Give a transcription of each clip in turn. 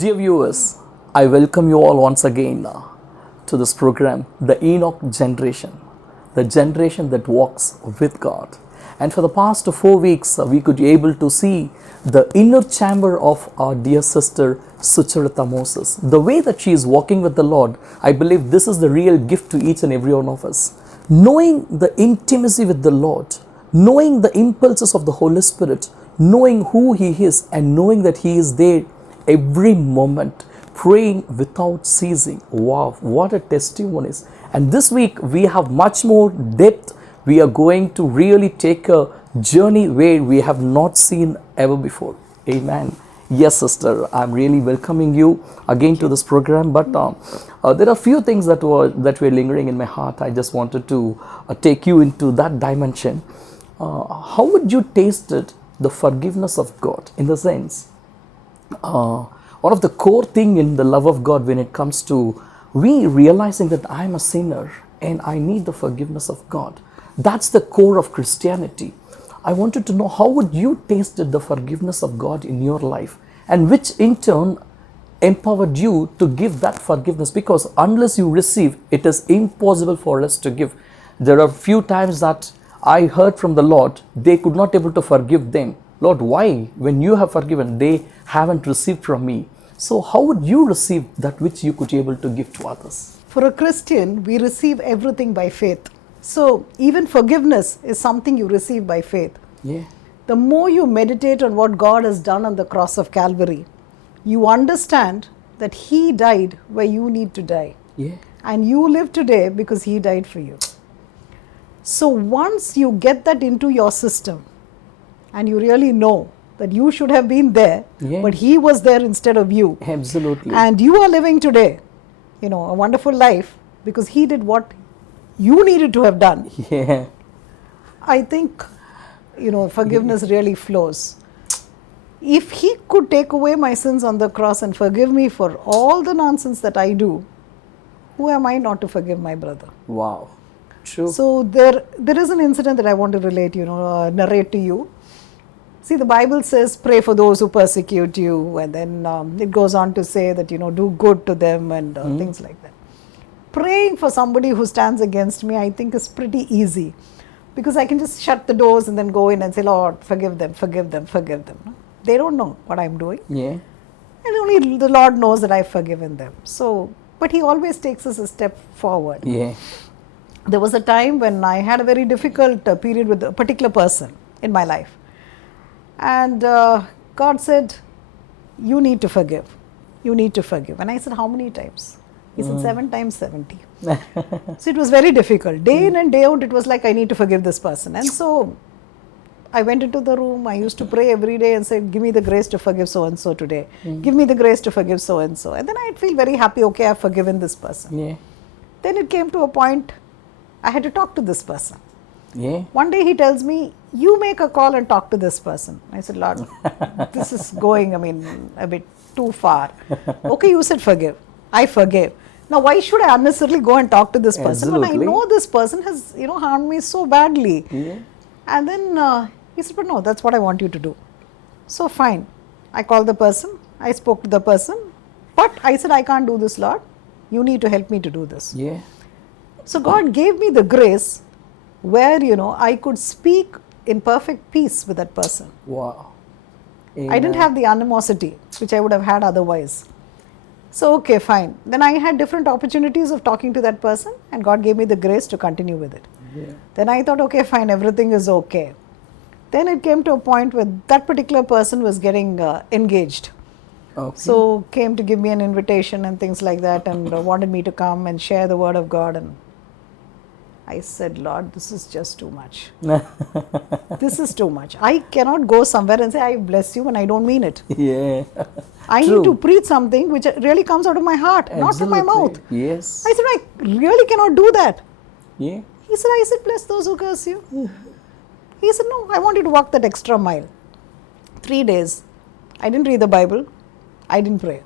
Dear viewers, I welcome you all once again to this program, the Enoch generation, the generation that walks with God. And for the past 4 weeks, we could be able to see the inner chamber of our dear sister Sucharita Moses. The way that she is walking with the Lord, I believe this is the real gift to each and every one of us. Knowing the intimacy with the Lord, knowing the impulses of the Holy Spirit, knowing who He is and knowing that He is there every moment, praying without ceasing. Wow, what a testimony. And this week we have much more depth. We are going to really take a journey where we have not seen ever before. Amen. Yes, sister, I'm really welcoming you again to this program. But there are a few things that were lingering in my heart. I just wanted to take you into that dimension. How would you taste it, the forgiveness of God? In the sense, one of the core thing in the love of God when it comes to we realizing that I'm a sinner and I need the forgiveness of God. That's the core of Christianity. I wanted to know, how would you taste the forgiveness of God in your life, and which in turn empowered you to give that forgiveness, because unless you receive, it is impossible for us to give. There are few times that I heard from the Lord, they could not able to forgive them. Lord, why? When you have forgiven, they haven't received from me. So how would you receive that which you could be able to give to others? For a Christian, we receive everything by faith. So even forgiveness is something you receive by faith. Yeah. The more you meditate on what God has done on the cross of Calvary, you understand that He died where you need to die. Yeah. And you live today because He died for you. So once you get that into your system and you really know that you should have been there, Yeah. but He was there instead of you. Absolutely. And you are living today, a wonderful life because He did what you needed to have done. Yeah. I think, forgiveness really flows. If He could take away my sins on the cross and forgive me for all the nonsense that I do, who am I not to forgive my brother? Wow. True. So there is an incident that I want to relate, narrate to you. See, the Bible says, pray for those who persecute you, and then it goes on to say that, do good to them and things like that. Praying for somebody who stands against me, I think, is pretty easy, because I can just shut the doors and then go in and say, Lord, forgive them, forgive them, forgive them. They don't know what I'm doing. Yeah. And only the Lord knows that I've forgiven them. So, but He always takes us a step forward. Yeah. There was a time when I had a very difficult period with a particular person in my life. And God said, you need to forgive. You need to forgive. And I said, how many times? He said, 7 times 70. So it was very difficult. Day in and day out, it was like, I need to forgive this person. And so I went into the room. I used to pray every day and say, give me the grace to forgive so-and-so today. Give me the grace to forgive so-and-so. And then I'd feel very happy, okay, I've forgiven this person. Yeah. Then it came to a point, I had to talk to this person. Yeah. One day He tells me, you make a call and talk to this person. I said, Lord, this is going, a bit too far. Okay, you said forgive. I forgave. Now, why should I unnecessarily go and talk to this person when I know this person has, harmed me so badly? Yeah. And then he said, but no, that's what I want you to do. So fine. I called the person. I spoke to the person. But I said, I can't do this, Lord. You need to help me to do this. Yeah. So God gave me the grace where, I could speak in perfect peace with that person. Wow. I didn't have the animosity, which I would have had otherwise. So, okay, fine. Then I had different opportunities of talking to that person, and God gave me the grace to continue with it. Yeah. Then I thought, okay, fine, everything is okay. Then it came to a point where that particular person was getting engaged. Okay. So came to give me an invitation and things like that, and wanted me to come and share the word of God. And I said, Lord, this is just too much. This is too much. I cannot go somewhere and say, I bless you when I don't mean it. Yeah. I need to preach something which really comes out of my heart, not from my mouth. Yes. I said, I really cannot do that. Yeah. He said, I said, bless those who curse you. He said, no, I want you to walk that extra mile. 3 days. I didn't read the Bible. I didn't pray.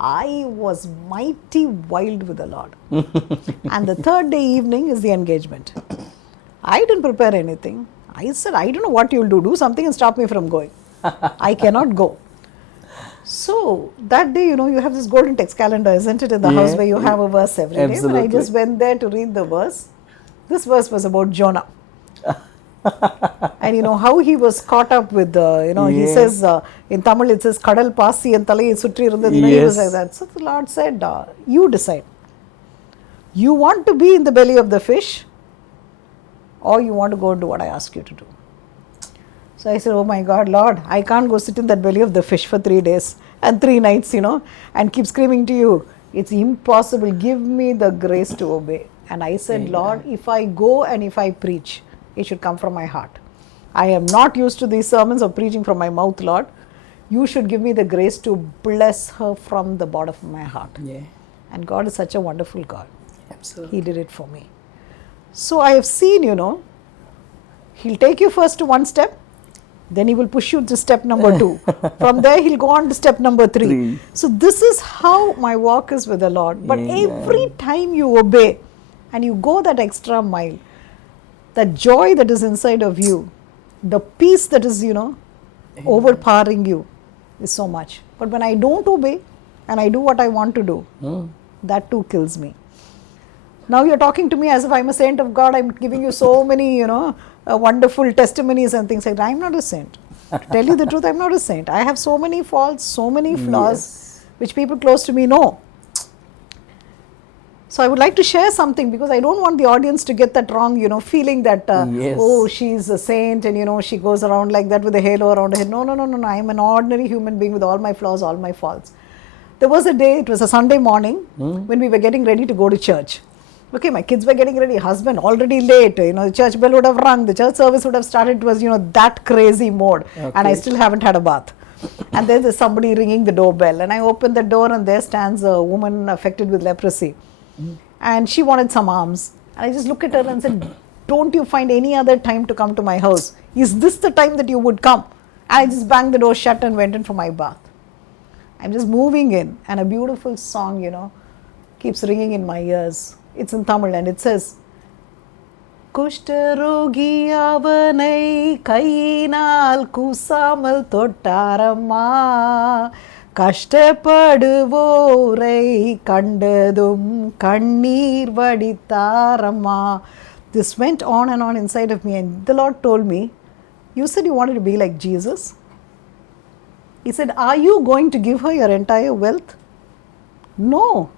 I was mighty wild with the Lord. And the 3rd day evening is the engagement. I didn't prepare anything. I said, I don't know what you'll do. Do something and stop me from going. I cannot go. So that day, you have this golden text calendar, isn't it, in the house where you have a verse every day. Absolutely. When I just went there to read the verse, this verse was about Jonah. And how he was caught up with he says in Tamil it says Kadal Pasi and Thalai Sutri Irundhathu. He was like that. So the Lord said, you decide. You want to be in the belly of the fish, or you want to go and do what I ask you to do. So I said, oh my God, Lord, I can't go sit in that belly of the fish for 3 days and 3 nights, and keep screaming to you. It's impossible. Give me the grace to obey. And I said, Amen. Lord, if I go and if I preach, it should come from my heart. I am not used to these sermons of preaching from my mouth, Lord. You should give me the grace to bless her from the bottom of my heart. Yeah. And God is such a wonderful God. Absolutely. He did it for me. So I have seen, He'll take you first to one step, then He will push you to step number 2. From there, He'll go on to step number 3. So this is how my walk is with the Lord. But every time you obey and you go that extra mile, the joy that is inside of you, the peace that is, overpowering you is so much. But when I don't obey and I do what I want to do, that too kills me. Now you're talking to me as if I'm a saint of God. I'm giving you so many, wonderful testimonies and things like that. I'm not a saint. To tell you the truth, I'm not a saint. I have so many faults, so many flaws, which people close to me know. So I would like to share something because I don't want the audience to get that wrong, feeling that, oh, she's a saint and, she goes around like that with a halo around her head. No. I'm an ordinary human being with all my flaws, all my faults. There was a day, it was a Sunday morning, when we were getting ready to go to church. Okay, my kids were getting ready, husband already late, the church bell would have rung, the church service would have started. It was, that crazy mode. Okay. And I still haven't had a bath. And then there's somebody ringing the doorbell. And I opened the door and there stands a woman affected with leprosy. And she wanted some alms. And I just looked at her and said, don't you find any other time to come to my house? Is this the time that you would come? And I just banged the door shut and went in for my bath. I'm just moving in and a beautiful song, keeps ringing in my ears. It's in Tamil and it says, குஷ்டரோகி அவனை கையினால் கூசாமல் தொட்டாரம்மா கஷ்டப்படுவோரை கண்டதும் கண்ணீர் வடித்தாரம்மா. This went on and on inside of me and the Lord told me, you said you wanted to be like Jesus. He said, are you going to give her your entire wealth? No.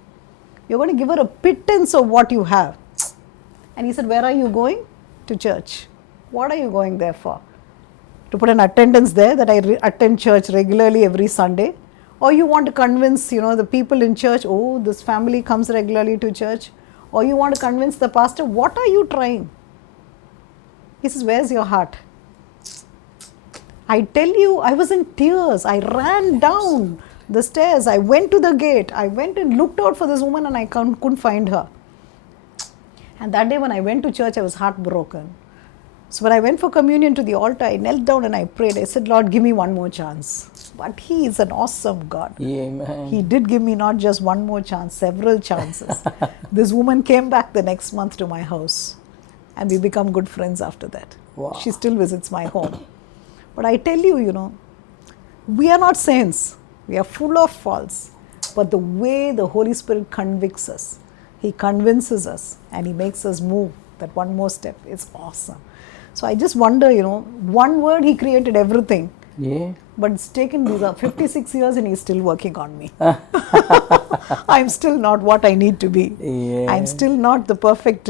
You're going to give her a pittance of what you have. And he said, where are you going? To church. What are you going there for? To put an attendance there that I attend church regularly every Sunday? Or you want to convince, the people in church, oh, this family comes regularly to church? Or you want to convince the pastor, what are you trying? He says, where's your heart? I tell you, I was in tears. I ran down the stairs. I went to the gate. I went and looked out for this woman and I couldn't find her. And that day when I went to church, I was heartbroken. So when I went for communion to the altar, I knelt down and I prayed. I said, Lord, give me one more chance. But He is an awesome God. Amen. He did give me not just one more chance, several chances. This woman came back the next month to my house. And we become good friends after that. Wow. She still visits my home. But I tell you, we are not saints. We are full of faults. But the way the Holy Spirit convicts us, He convinces us and He makes us move that one more step. It's awesome. So I just wonder, one word He created everything. Yeah. But it's taken these 56 years and He's still working on me. I'm still not what I need to be. Yeah. I'm still not the perfect,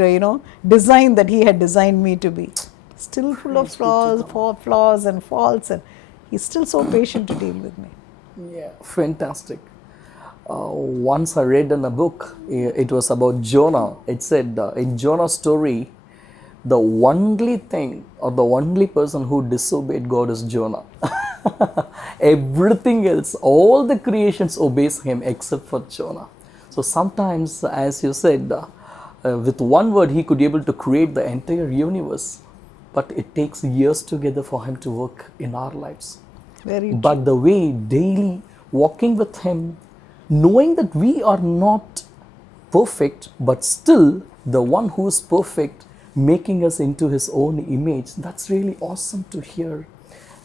design that He had designed me to be. Still full of flaws and faults, and He's still so patient to deal with me. Yeah, fantastic. Once I read in a book, it was about Jonah. It said in Jonah's story, the only thing or the only person who disobeyed God is Jonah. Everything else, all the creations obeys Him except for Jonah. So sometimes, as you said, with one word He could be able to create the entire universe. But it takes years together for Him to work in our lives. Very true. But the way daily walking with Him, knowing that we are not perfect, but still the one who is perfect, making us into His own image, that's really awesome to hear.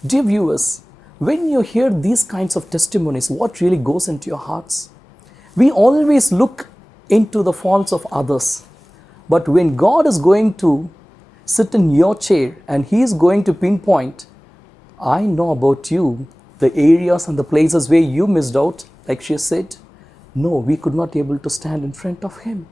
Dear viewers, When you hear these kinds of testimonies, what really goes into your hearts? We always look into the faults of others. But when God is going to sit in your chair and He is going to pinpoint, I know about you, the areas and the places where you missed out, like she said, no, we could not be able to stand in front of Him.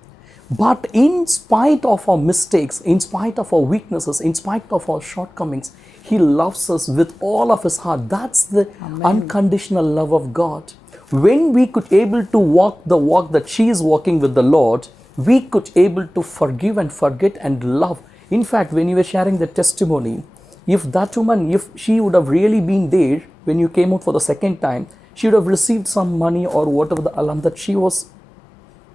But in spite of our mistakes, in spite of our weaknesses, in spite of our shortcomings, He loves us with all of His heart. That's the unconditional love of God. When we could able to walk the walk that she is walking with the Lord, we could able to forgive and forget and love. In fact, when you were sharing the testimony, if that woman, if she would have really been there when you came out for the second time, she would have received some money or whatever the alarm that she was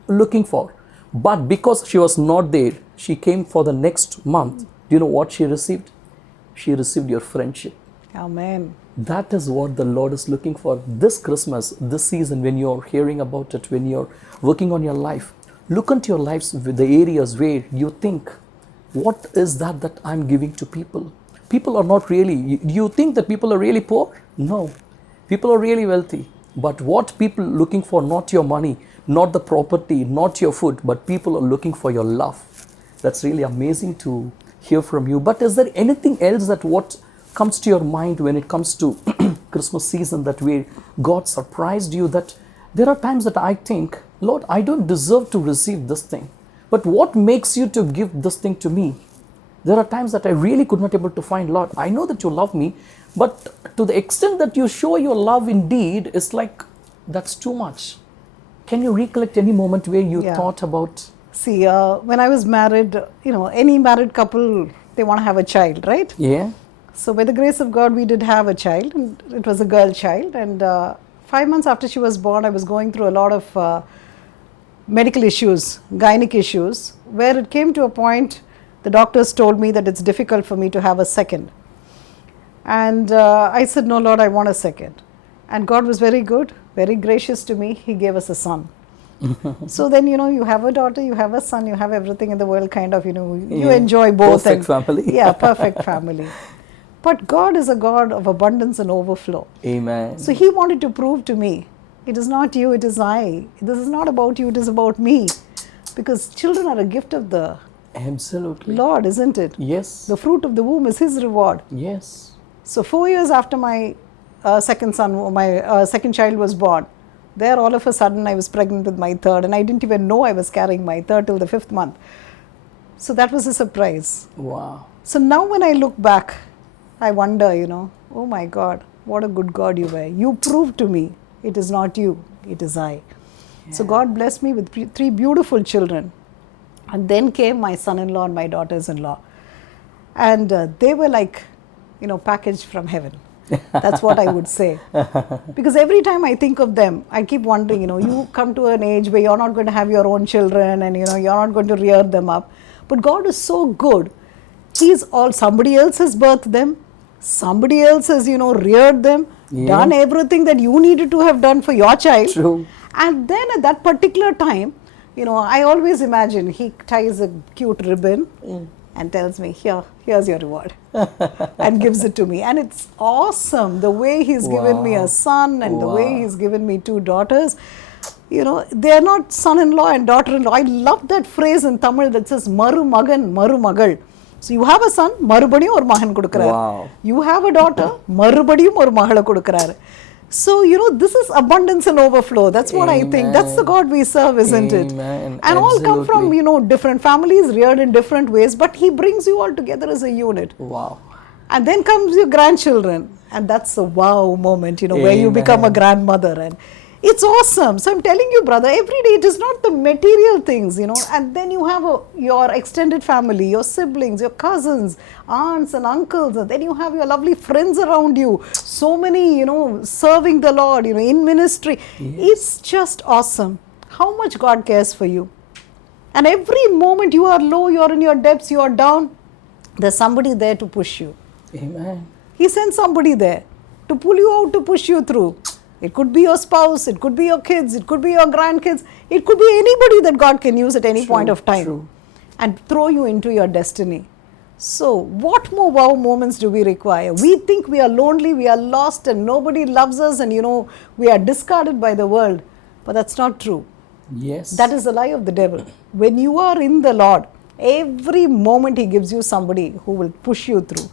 looking for. But because she was not there, she came for the next month. Do you know what she received? She received your friendship. Amen. That is what the Lord is looking for this Christmas, this season, when you're hearing about it, when you're working on your life. Look into your lives with the areas where you think, what is that I'm giving to people? People are not really, you think that people are really poor? No. People are really wealthy. But what people looking for, not your money, not the property, not your food, but people are looking for your love. That's really amazing to hear from you. But is there anything else that what comes to your mind when it comes to Christmas season, that where God surprised you? That there are times that I think, Lord, I don't deserve to receive this thing, but what makes you to give this thing to me? There are times that I really could not able to find, Lord, I know that you love me, but to the extent that you show your love indeed, it's like, that's too much. Can you recollect any moment where you thought about? See, when I was married, any married couple, they want to have a child, right? Yeah. So by the grace of God, we did have a child, and it was a girl child. And 5 months after she was born, I was going through a lot of medical issues, gynec issues, where it came to a point, the doctors told me that it's difficult for me to have a second. And I said, no, Lord, I want a second. And God was very good, very gracious to me. He gave us a son. So then, you have a daughter, you have a son, you have everything in the world, kind of, you enjoy both. Perfect family. Yeah, perfect family. But God is a God of abundance and overflow. Amen. So He wanted to prove to me, it is not you, it is I. This is not about you, it is about me. Because children are a gift of the Absolutely. Lord, isn't it? Yes. The fruit of the womb is His reward. Yes. So 4 years after my second child was born, there all of a sudden I was pregnant with my third, and I didn't even know I was carrying my third till the 5th month. So that was a surprise. Wow. So now when I look back, I wonder, oh my God, what a good God you were. You proved to me it is not you, it is I. Yeah. So God blessed me with 3 beautiful children. And then came my son-in-law and my daughters-in-law. And they were like, packaged from heaven. That's what I would say. Because every time I think of them, I keep wondering, you come to an age where you're not going to have your own children, and, you're not going to rear them up. But God is so good. Somebody else has birthed them. Somebody else has, reared them, done everything that you needed to have done for your child. True. And then at that particular time, I always imagine He ties a cute ribbon and tells me, here's your reward, and gives it to me. And it's awesome the way He's given me a son, and the way He's given me 2 daughters. They are not son-in-law and daughter-in-law. I love that phrase in Tamil that says, Maru Magan, Maru Magal. So you have a son, marubadiyum or mahan kodukrar. Wow. You have a daughter, marubadiyum or mahala kodukrar. So, this is abundance and overflow. That's what I think. That's the God we serve, isn't it? Amen. And all come from, different families, reared in different ways, but He brings you all together as a unit. Wow. And then comes your grandchildren. And that's a wow moment, where you become a grandmother. And it's awesome. So I'm telling you, brother, every day it is not the material things, and then you have your extended family, your siblings, your cousins, aunts and uncles, and then you have your lovely friends around you. So many, serving the Lord, in ministry. Yes. It's just awesome how much God cares for you. And every moment you are low, you are in your depths, you are down, there's somebody there to push you. Amen. He sends somebody there to pull you out, to push you through. It could be your spouse, it could be your kids, it could be your grandkids, it could be anybody that God can use at any point of time and throw you into your destiny. So, what more wow moments do we require? We think we are lonely, we are lost, and nobody loves us, and we are discarded by the world. But that's not true. Yes. That is the lie of the devil. When you are in the Lord, every moment He gives you somebody who will push you through.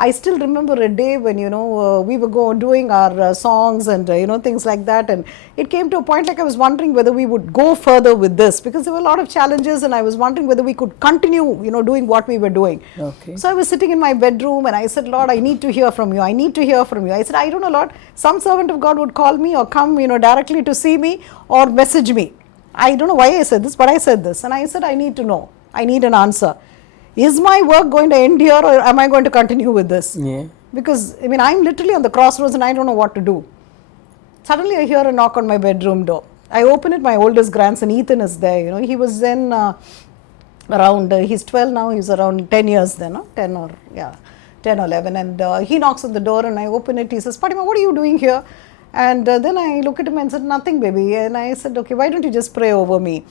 I still remember a day when we were doing our songs and things like that, and it came to a point like I was wondering whether we would go further with this, because there were a lot of challenges, and I was wondering whether we could continue doing what we were doing. Okay. So I was sitting in my bedroom and I said, Lord, I need to hear from you. I need to hear from you. I said, I don't know, Lord, some servant of God would call me or come directly to see me or message me. I don't know why I said this, but I said this, and I said, I need to know. I need an answer. Is my work going to end here, or am I going to continue with this? Yeah. Because, I'm literally on the crossroads and I don't know what to do. Suddenly I hear a knock on my bedroom door. I open it, my oldest grandson, Ethan, is there. He was then around, he's 12 now, he's around 10 years then, 10 or 11. And he knocks on the door and I open it. He says, Padima, what are you doing here? And then I look at him and said, nothing, baby. And I said, okay, why don't you just pray over me?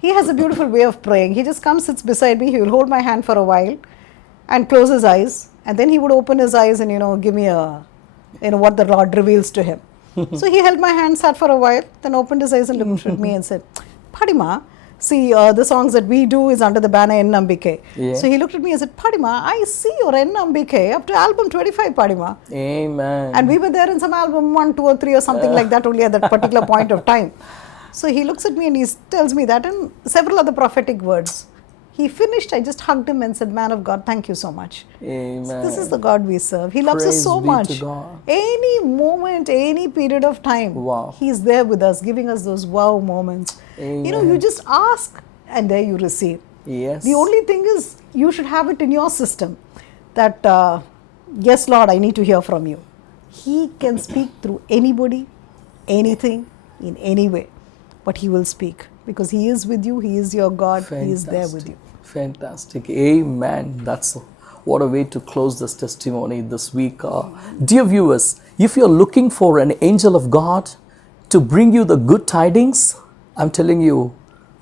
He has a beautiful way of praying. He just comes, sits beside me. He will hold my hand for a while and close his eyes. And then he would open his eyes and, give me what the Lord reveals to him. So he held my hand, sat for a while, then opened his eyes and looked at me and said, Padima, see, the songs that we do is under the banner Ennambike. Yeah. So he looked at me and said, Padima, I see your Ennambike up to album 25, Padima. Amen. And we were there in some album 1, 2 or 3 or something like that only at that particular point of time. So he looks at me and he tells me that, and several other prophetic words. He finished, I just hugged him and said, man of God, thank you so much. Amen. So this is the God we serve. He loves us Praise so be much. to God. Any moment, any period of time, Wow. He's there with us, giving us those wow moments. Amen. You just ask and there you receive. Yes. The only thing is, you should have it in your system that, yes, Lord, I need to hear from you. He can speak through anybody, anything, in any way. But He will speak because He is with you. He is your God. Fantastic. He is there with you. Fantastic. Amen. What a way to close this testimony this week. Dear viewers, if you're looking for an angel of God to bring you the good tidings, I'm telling you,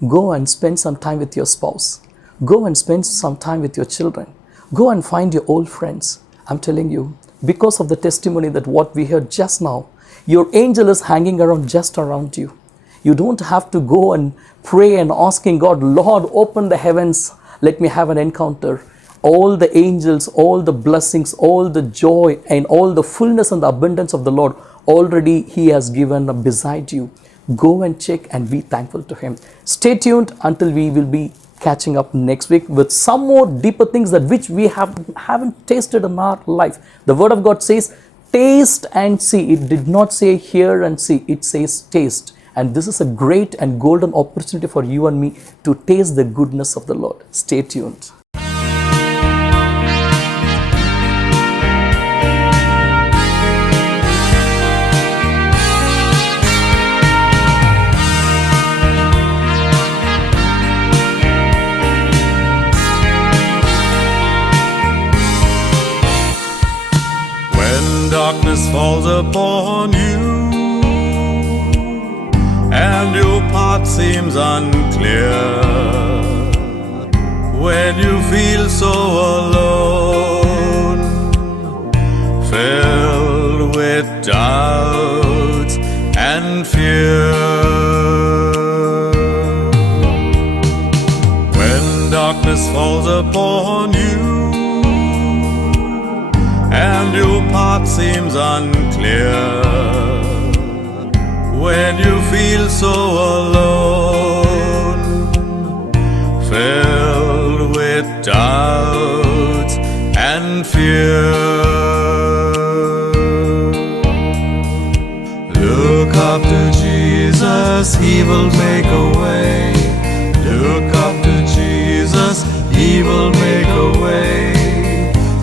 go and spend some time with your spouse. Go and spend some time with your children. Go and find your old friends. I'm telling you, because of the testimony that what we heard just now, your angel is hanging around just around you. You don't have to go and pray and asking God, Lord, open the heavens, let me have an encounter. All the angels, all the blessings, all the joy and all the fullness and the abundance of the Lord, already He has given beside you. Go and check and be thankful to Him. Stay tuned until we will be catching up next week with some more deeper things that which we haven't tasted in our life. The Word of God says, taste and see. It did not say hear and see. It says taste. And this is a great and golden opportunity for you and me to taste the goodness of the Lord. Stay tuned. When darkness falls upon you and your path seems unclear, when you feel so alone, filled with doubts and fear, when darkness falls upon you and your path seems unclear, when you feel so alone, filled with doubts and fear, look up to Jesus, He will make a way. Look up to Jesus, He will make a way.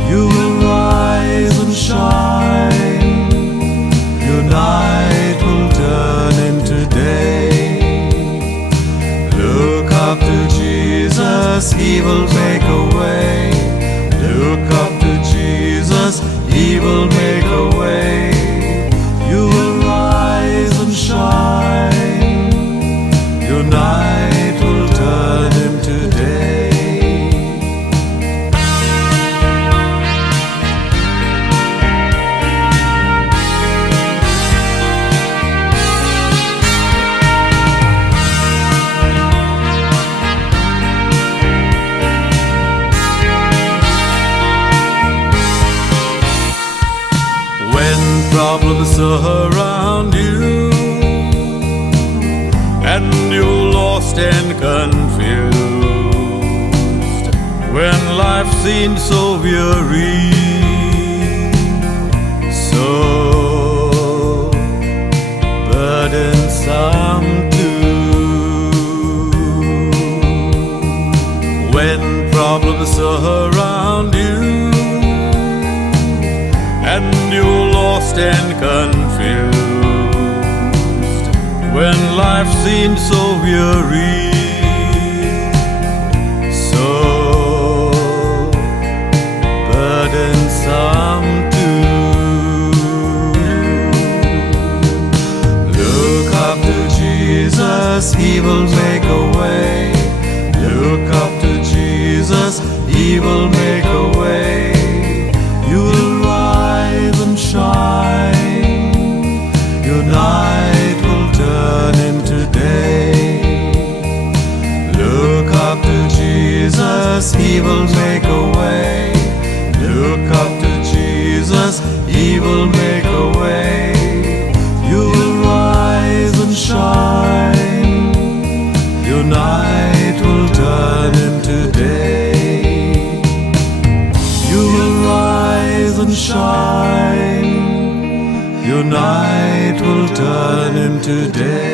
You will rise and shine, your night will turn into day. Look up to Jesus, He will make a way. Look up to Jesus, He will make a way. You will rise and shine, your night will turn into day. seemed so weary, so burdensome too. When problems surround you and you're lost and confused, when life seems so weary, so burdensome too. Look up to Jesus, He will make a way. Look up to Jesus, He will make a way. You will rise and shine. Your night will turn into day. Look up to Jesus, He will make a way. Look up to Jesus, He will make a way. You will rise and shine. Your night will turn into day. You will rise and shine. Your night will turn into day.